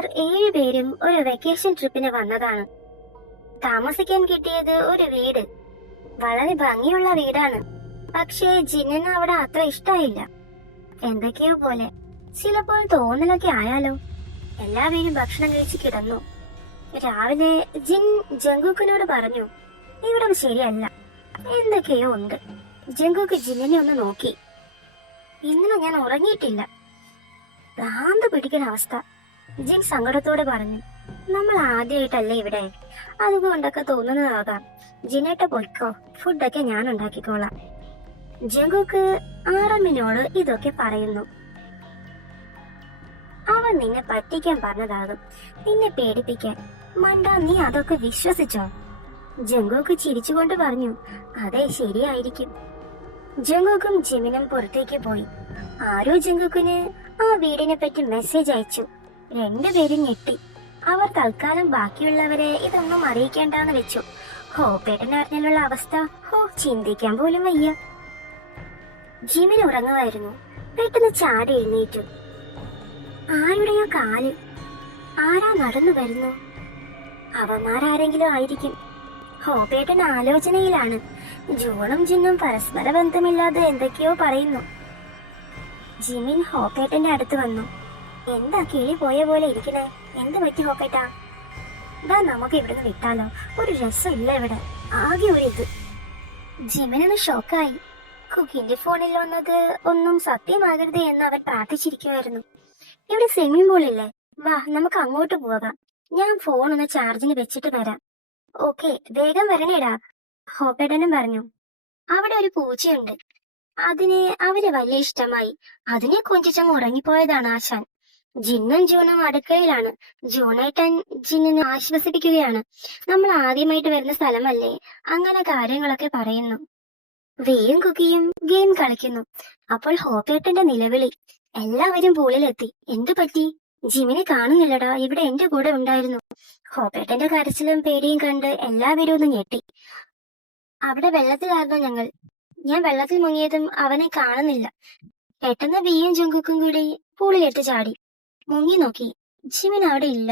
അവർ 7 പേരും ഒരു വെക്കേഷൻ ട്രിപ്പിന് വന്നതാണ്. താമസിക്കാൻ കിട്ടിയത് ഒരു വീട്. വളരെ ഭംഗിയുള്ള വീടാണ്. പക്ഷേ ജിന്നിന് അവിടെ അത്ര ഇഷ്ടായില്ല. എന്തൊക്കെയോ പോലെ. ചിലപ്പോൾ തോന്നലൊക്കെ ആയാലോ. എല്ലാവരും ഭക്ഷണം കഴിച്ച് കിടന്നു. രാവിലെ ജിൻ ജങ്കുക്കിനോട് പറഞ്ഞു, ഇവിടം ശരിയല്ല, എന്തൊക്കെയോ ഉണ്ട്. ജങ്കുക്ക് ജിന്നിനെ ഒന്ന് നോക്കി. ഇന്നലെ ഞാൻ ഉറങ്ങിയിട്ടില്ല, ഭ്രാന്ത് പിടിക്കുന്ന അവസ്ഥ. ജിൻ സങ്കടത്തോടെ പറഞ്ഞു, നമ്മൾ ആദ്യമായിട്ടല്ലേ ഇവിടെ, അതുകൊണ്ടൊക്കെ തോന്നുന്നതാകാം. ജിനേട്ട പൊയ്ക്കോ, ഫുഡൊക്കെ ഞാൻ ഉണ്ടാക്കിക്കോളാം. ജങ്കുക്ക് ആറമ്മിനോട് ഇതൊക്കെ പറയുന്നു. അവൻ നിന്നെ പറ്റിക്കാൻ പറഞ്ഞതാകും, നിന്നെ പേടിപ്പിക്കാൻ. മണ്ട, നീ അതൊക്കെ വിശ്വസിച്ചോ? ജങ്കുക്ക് ചിരിച്ചുകൊണ്ട് പറഞ്ഞു, അതെ, ശരിയായിരിക്കും. ജങ്കുക്കും ജിമിനും പുറത്തേക്ക് പോയി. ആരോ ജങ്കുക്കിന് ആ വീടിനെ പറ്റി മെസ്സേജ് അയച്ചു. 2 പേരും ഞെട്ടി. അവർ തൽക്കാലം ബാക്കിയുള്ളവരെ ഇതൊന്നും അറിയിക്കേണ്ടെന്ന് വെച്ചു. ഹോപ്പേട്ടൻ അറിഞ്ഞാലുള്ള അവസ്ഥ ചിന്തിക്കാൻ പോലും വയ്യ. ജിമിന് ഉറങ്ങുമായിരുന്നു. പെട്ടെന്ന് ചാടി എഴുന്നേറ്റു. ആരുടെയോ കാല്. ആരാ നടന്നു വരുന്നു? അവന്മാരാരെങ്കിലും ആയിരിക്കും. ഹോപ്പേട്ടൻ ആലോചനയിലാണ്. ജൂണും ജിന്നും പരസ്പര ബന്ധമില്ലാതെ എന്തൊക്കെയോ പറയുന്നു. ജിമിൻ ഹോപ്പേട്ടന്റെ അടുത്ത് വന്നു. എന്താ കിളി പോയ പോലെ ഇരിക്കണേ? എന്ത് പറ്റി ഹോപ്പേട്ടാ? നമുക്ക് ഇവിടുന്ന് വിട്ടാലോ? ഒരു രസമില്ല ഇവിടെ, ആകെ ഒരു ഇത്. ജിമിനൊന്ന് ഷോക്കായി. കുക്കിന്റെ ഫോണിൽ വന്നത് ഒന്നും സത്യമാകരുത് എന്ന് അവൻ പ്രാർത്ഥിച്ചിരിക്കുമായിരുന്നു. ഇവിടെ സ്വിമ്മിംഗ് പൂൾ ഇല്ലേ? വാ, നമുക്ക് അങ്ങോട്ട് പോകാം. ഞാൻ ഫോൺ ഒന്ന് ചാർജിന് വെച്ചിട്ട് വരാം. ഓക്കെ, വേഗം വരണേടാ, ഹോപ്പേട്ടനും പറഞ്ഞു. അവിടെ ഒരു പൂച്ചയുണ്ട്. അതിനെ അവര് വലിയ ഇഷ്ടമായി. അതിനെ കൊഞ്ചിച്ചങ്ങ് ഉറങ്ങിപ്പോയതാണ് ആശാൻ. ജിന്നും ജൂണും അടുക്കളയിലാണ്. ജൂണേട്ടൻ ജിന്നിനെ ആശ്വസിപ്പിക്കുകയാണ്. നമ്മൾ ആദ്യമായിട്ട് വരുന്ന സ്ഥലമല്ലേ, അങ്ങനെ കാര്യങ്ങളൊക്കെ പറയുന്നു. വേയും കുക്കിയും ഗെയിം കളിക്കുന്നു. അപ്പോൾ ഹോപ്പേട്ടന്റെ നിലവിളി. എല്ലാവരും പൂളിലെത്തി. എന്തു പറ്റി? ജിമിനെ കാണുന്നില്ലടാ, ഇവിടെ എന്റെ കൂടെ ഉണ്ടായിരുന്നു. ഹോപ്പേട്ടന്റെ കരച്ചിലും പേടിയും കണ്ട് എല്ലാവരും ഒന്ന് ഞെട്ടി. അവിടെ വെള്ളത്തിലായിരുന്നു ഞങ്ങൾ. ഞാൻ വെള്ളത്തിൽ മുങ്ങിയതും അവനെ കാണുന്നില്ല. പെട്ടെന്ന് ബിയും ജങ്കുക്കും കൂടി പൂളിലെത്തി ചാടി. മുങ്ങി നോക്കി, ജിമിൻ അവിടെ ഇല്ല.